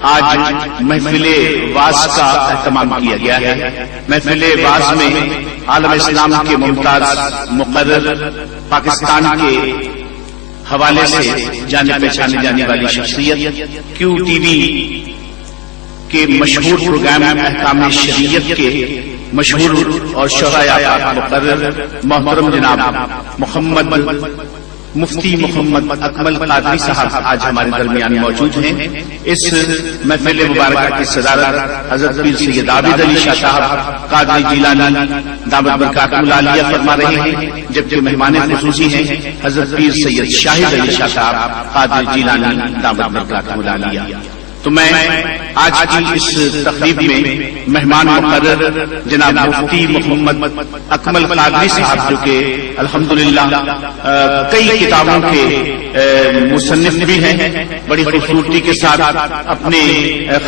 آج محفل واز کا اہتمام کیا گیا ہے۔ محفل واز میں عالم اسلام کے ممتاز مقرر، پاکستان کے حوالے سے جانے پہچانے جانے والی شخصیت، کیو ٹی وی کے مشہور پروگرام احکام شریعت کے مشہور اور شرعیہ مقرر محترم جناب مفتی محمد اکمل قادری صاحب آج ہمارے درمیان موجود ہیں۔ اس محفل مبارکہ کی صدارت حضرت پیر سید عابد علی شاہ صاحب قادری جیلانی دامت برکاتہ العالیہ فرما رہے ہیں، جبکہ مہمان خصوصی ہیں حضرت پیر سید شاہد علی شاہ صاحب قادری جیلانی دامت برکاتہ العالیہ۔ تو میں آج کی اس تقریب میں مہمان مقرر جناب مفتی محمد اکمل قادری صاحب، جو کہ الحمدللہ کئی کتابوں کے مصنف بھی ہیں، بڑی خوبصورتی کے ساتھ اپنے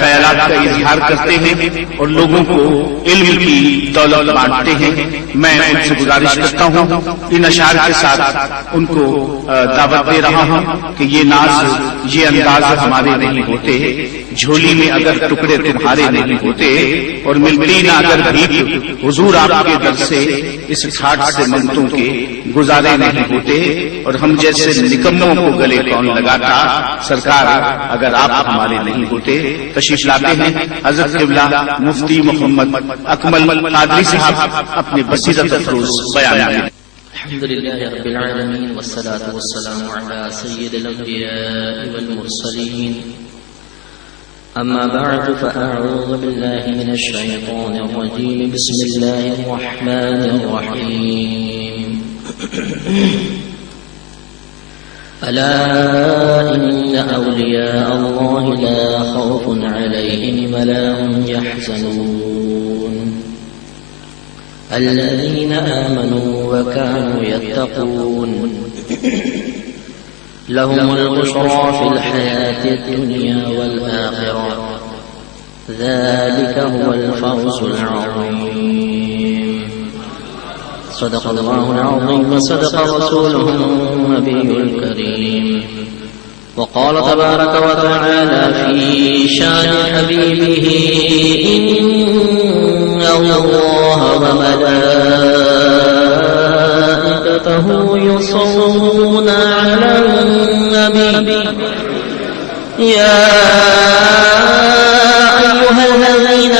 خیالات کا اظہار کرتے ہیں اور لوگوں کو علم کی دولت بانٹتے ہیں۔ میں ان سے گزارش کرتا ہوں، ان اشعار کے ساتھ ان کو دعوت دے رہا ہوں کہ یہ ناز، یہ انداز ہمارے نہیں ہوتے، جھولی میں اگر ٹکڑے تمہارے نہیں ہوتے، اور ملتی نہ اگر بھیک حضور آپ کے در سے اس گھاٹ سے منتوں کے گزارے نہیں ہوتے، اور ہم جیسے نکموں کو گلے کون لگاتا، سرکار اگر آپ ہمارے نہیں ہوتے۔ تشریف لاتے ہیں حضرت قبلہ مفتی محمد اکمل قادری صاحب اپنے بصیرت افروز بیان میں۔ الحمدللہ رب العالمین والصلاة والسلام علی سید الانبیاء والمرسلین، اما بعد فاعوذ باللہ من الشیطان الرجیم، بسم اللہ الرحمن الرحیم۔ الا ان اولیاء اللہ لا خوف علیہم ولا هم يحزنون الذين آمنوا وكانوا يتقون لهم البشرى في الحياة الدنيا والآخرة ذلك هو الفوز العظيم۔ صدق الله العظيم وصدق رسوله النبي الكريم، وقال تبارك وتعالى في شان حبيبه إن الله وملائكته يصلون على النبي يا أيها الذين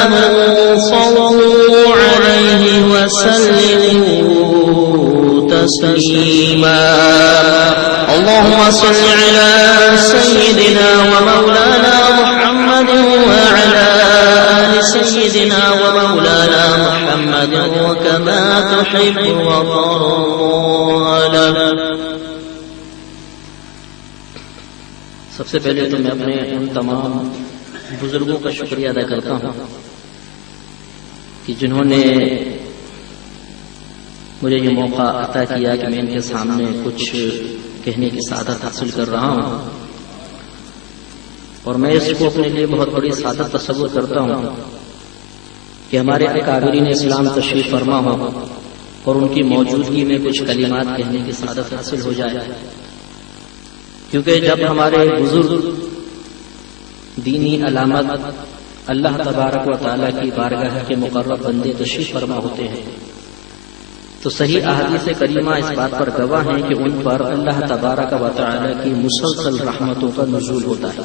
آمنوا صلوا عليه وسلموا تسليما۔ اللهم صل على سيدنا ومولانا محمد وعلى آل سيدنا ومولانا محمد وكما تحب وترضى۔ سب سے پہلے تو میں اپنے ان تمام بزرگوں کا شکریہ ادا کرتا ہوں کہ جنہوں نے مجھے یہ موقع عطا کیا کہ میں ان کے سامنے کچھ کہنے کی سعادت حاصل کر رہا ہوں، اور میں اس کو اپنے لیے بہت بڑی سعادت تصور کرتا ہوں کہ ہمارے اکابرین اسلام تشریف فرما ہو اور ان کی موجودگی میں کچھ کلمات کہنے کی سعادت حاصل ہو جائے، کیونکہ جب ہمارے بزرگ دینی علامت اللہ تبارک و تعالیٰ کی بارگاہ کے مقرب بندے تشریف فرما ہوتے ہیں تو صحیح احادیث کریمہ اس بات پر گواہ ہیں کہ ان پر اللہ تبارک و تعالیٰ کی مسلسل رحمتوں کا نزول ہوتا ہے۔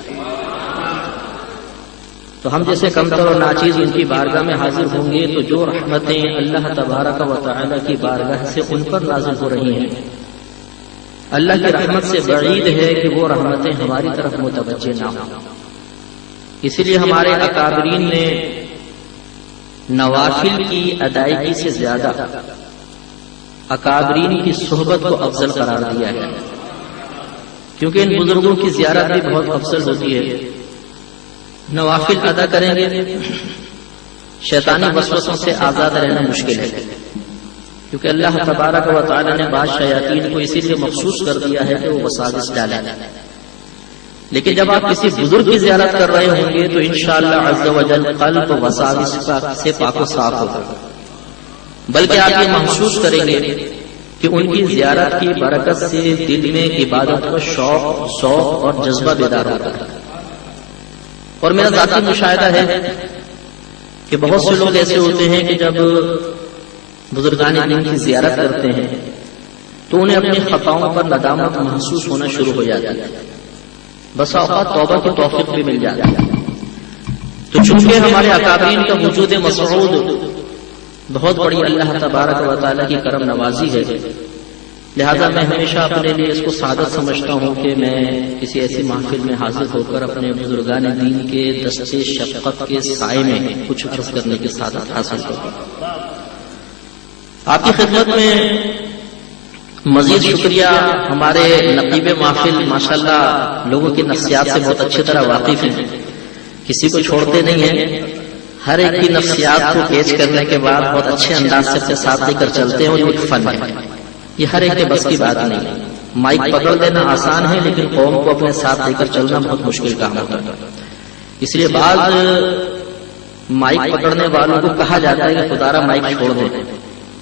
تو ہم جیسے کمتر اور ناچیز ان کی بارگاہ میں حاضر ہوں گے تو جو رحمتیں اللہ تبارک و تعالیٰ کی بارگاہ سے ان پر نازل ہو رہی ہیں، اللہ کی رحمت سے بعید ہے کہ وہ رحمتیں ہماری طرف متوجہ نہ ہوں۔ اسی لیے ہمارے اکابرین نے نوافل کی ادائیگی سے زیادہ اکابرین کی صحبت کو افضل قرار دیا ہے، کیونکہ ان بزرگوں کی زیارت بھی بہت افضل ہوتی ہے۔ نوافل ادا کریں گے، شیطانی وسوسوں سے آزاد رہنا مشکل ہے، کیونکہ اللہ تبارک و تعالی نے بعض شیاطین کو اسی لیے مخصوص کر دیا ہے کہ وہ وساوس ڈالیں۔ لیکن جب آپ کسی بزرگ کی زیارت کر رہے ہوں گے تو انشاءاللہ عز و جل قلب وساوس سے پاک و صاف ہوگا، بلکہ آپ یہ محسوس کریں گے کہ ان کی زیارت کی برکت سے دل میں عبادت کا شوق، ذوق اور جذبہ بیدار ہوتا ہے۔ اور میرا ذاتی مشاہدہ ہے کہ بہت سے لوگ ایسے ہوتے ہیں کہ جب بزرگان دین کی زیارت کرتے ہیں تو انہیں اپنی خطاؤں پر ندامت محسوس ہونا شروع ہو جاتی ہے، بسا اوقات توبہ کی توفیق بھی مل جاتی ہے۔ تو چونکہ ہمارے اکابرین کا وجود مسعود بہت بڑی اللہ تبارک و تعالیٰ کی کرم نوازی ہے، لہذا میں ہمیشہ اپنے لیے اس کو سعادت سمجھتا ہوں کہ میں کسی ایسی محفل میں حاضر ہو کر اپنے بزرگان دین کے دستے شفقت کے سائے میں کچھ عرض کرنے کی سعادت حاصل کروں۔ آپ کی خدمت میں مزید شکریہ، ہمارے نقیب محفل ماشاءاللہ لوگوں کی نفسیات سے بہت اچھی طرح واقف ہیں، کسی کو چھوڑتے نہیں ہیں، ہر ایک کی نفسیات کو کیچ کرنے کے بعد بہت اچھے انداز سے اپنے ساتھ لے کر چلتے ہیں، اور یہ ایک فن ہے، یہ ہر ایک کے بس کی بات نہیں ہے۔ مائک پکڑ لینا آسان ہے، لیکن قوم کو اپنے ساتھ لے کر چلنا بہت مشکل کام ہوتا ہے۔ اس لیے بعض مائک پکڑنے والوں کو کہا جاتا ہے کہ خدا را مائک چھوڑ دیں،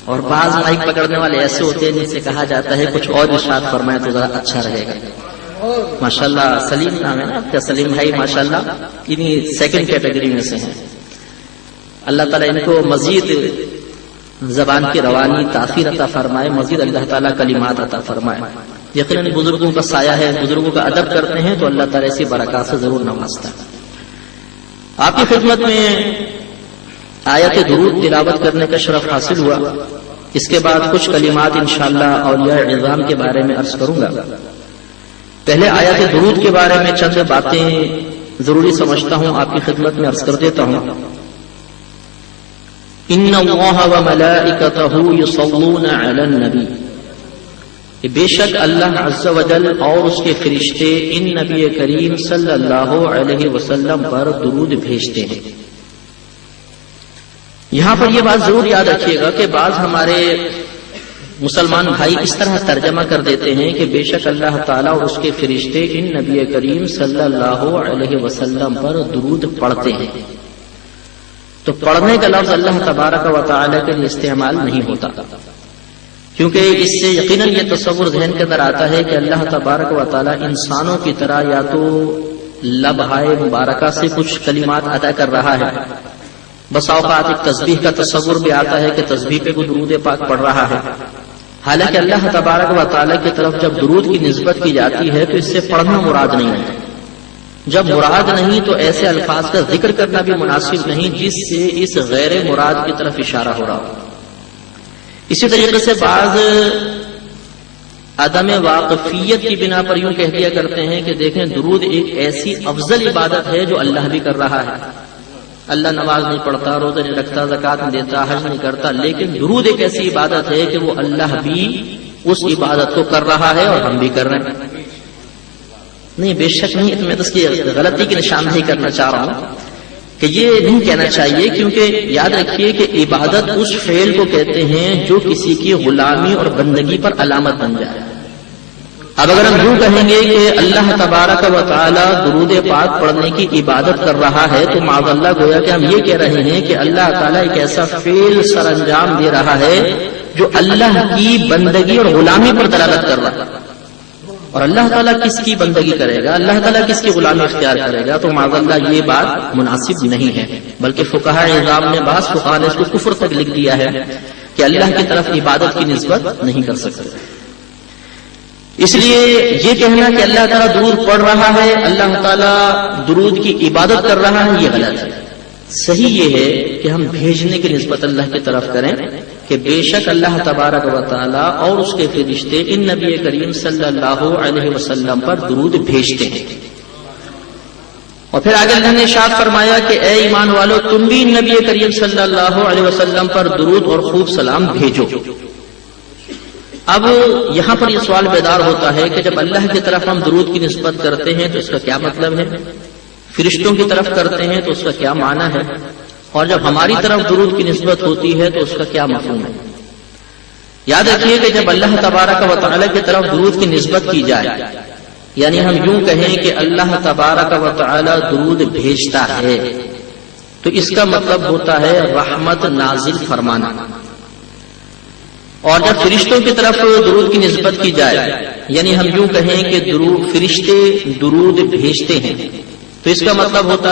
اور بعض مائک پکڑنے والے ایسے ہوتے ہیں جن سے کہا جاتا ہے کچھ اور ارشاد فرمائے تو ذرا اچھا رہے گا۔ ماشاءاللہ سلیم نام ہے نا آپ کا، سلیم بھائی ماشاءاللہ انہی سیکنڈ کیٹیگری میں سے ہیں۔ اللہ تعالیٰ ان کو مزید زبان کی روانی تاثیر عطا فرمائے، مزید اللہ تعالیٰ کلمات عطا فرمائے۔ یقیناً بزرگوں کا سایہ ہے، بزرگوں کا ادب کرتے ہیں تو اللہ تعالیٰ اسی برکات سے ضرور نوازتا ہے۔ آپ کی خدمت میں آیت درود تلاوت کرنے کا شرف حاصل ہوا، اس کے بعد کچھ کلمات انشاءاللہ اولیاء اعظام کے بارے میں عرض کروں گا۔ پہلے آیت درود کے بارے میں چند باتیں ضروری سمجھتا ہوں آپ کی خدمت میں عرض کر دیتا ہوں۔ ان اللہ وملائکتہ یصلون علی النبی، بے شک اللہ عز و جل اور اس کے فرشتے ان نبی کریم صلی اللہ علیہ وسلم پر درود بھیجتے ہیں۔ یہاں پر یہ بات ضرور یاد رکھیے گا کہ بعض ہمارے مسلمان بھائی اس طرح ترجمہ کر دیتے ہیں کہ بے شک اللہ تعالیٰ اور اس کے فرشتے ان نبی کریم صلی اللہ علیہ وسلم پر درود پڑھتے ہیں۔ تو پڑھنے کا لفظ اللہ تبارک و تعالیٰ کے لیے استعمال نہیں ہوتا، کیونکہ اس سے یقیناً یہ تصور ذہن کے اندر آتا ہے کہ اللہ تبارک و تعالیٰ انسانوں کی طرح یا تو لبہائے مبارکہ سے کچھ کلمات ادا کر رہا ہے، بس اوقات ایک تسبیح کا تصور بھی آتا ہے کہ تسبیح پہ کوئی درود پاک پڑھ رہا ہے، حالانکہ اللہ تبارک و تعالیٰ کی طرف جب درود کی نسبت کی جاتی ہے تو اس سے پڑھنا مراد نہیں ہے۔ جب مراد نہیں تو ایسے الفاظ کا ذکر کرنا بھی مناسب نہیں جس سے اس غیر مراد کی طرف اشارہ ہو رہا ہو۔ اسی طریقے سے بعض عدم واقفیت کی بنا پر یوں کہہ دیا کرتے ہیں کہ دیکھیں درود ایک ایسی افضل عبادت ہے جو اللہ بھی کر رہا ہے، اللہ نماز نہیں پڑھتا، روزہ نہیں رکھتا، زکوٰۃ نہیں دیتا، حج نہیں کرتا، لیکن درود ایک ایسی عبادت ہے کہ وہ اللہ بھی اس عبادت کو کر رہا ہے اور ہم بھی کر رہے ہیں۔ نہیں بے شک نہیں، تو میں تو اس کی غلطی کی نشاندہی کرنا چاہ رہا ہوں کہ یہ نہیں کہنا چاہیے، کیونکہ یاد رکھیے کہ عبادت اس فعل کو کہتے ہیں جو کسی کی غلامی اور بندگی پر علامت بن جائے۔ اب اگر ہم یوں کہیں گے کہ اللہ تبارک و تعالی درود پاک پڑھنے کی عبادت کر رہا ہے تو معاذ اللہ گویا کہ ہم یہ کہہ رہے ہیں کہ اللہ تعالیٰ ایک ایسا فعل سر انجام دے رہا ہے جو اللہ کی بندگی اور غلامی پر دلالت کر رہا ہے۔ اور اللہ تعالیٰ کس کی بندگی کرے گا، اللہ تعالیٰ کس کی غلامی اختیار کرے گا، تو معاذ اللہ یہ بات مناسب نہیں ہے، بلکہ فقہاء اعظام نے بعض فقہاء نے اس کو کفر تک لکھ دیا ہے کہ اللہ کی طرف عبادت کی نسبت نہیں کر سکتے۔ اس لیے یہ کہنا کہ اللہ تعالیٰ درود پڑھ رہا ہے، اللہ تعالیٰ درود کی عبادت کر رہا ہے، یہ غلط ہے۔ صحیح یہ ہے کہ ہم بھیجنے کی نسبت اللہ کی طرف کریں کہ بے شک اللہ تبارک و تعالیٰ اور اس کے فرشتے ان نبی کریم صلی اللہ علیہ وسلم پر درود بھیجتے ہیں۔ اور پھر آگے اللہ نے ارشاد فرمایا کہ اے ایمان والو تم بھی نبی کریم صلی اللہ علیہ وسلم پر درود اور خوب سلام بھیجو۔ اب یہاں پر یہ سوال بیدار ہوتا ہے کہ جب اللہ کی طرف ہم درود کی نسبت کرتے ہیں تو اس کا کیا مطلب ہے، فرشتوں کی طرف کرتے ہیں تو اس کا کیا معنی ہے، اور جب ہماری طرف درود کی نسبت ہوتی ہے تو اس کا کیا مفہوم ہے۔ یاد رکھیے کہ جب اللہ تبارک و تعالی کی طرف درود کی نسبت کی جائے، یعنی ہم یوں کہیں کہ اللہ تبارک و تعالی درود بھیجتا ہے، تو اس کا مطلب ہوتا ہے رحمت نازل فرمانا۔ اور جب فرشتوں کی طرف درود کی نسبت کی جائے، یعنی ہم یوں کہیں کہ فرشتے درود بھیجتے ہیں، تو اس کا مطلب ہوتا ہے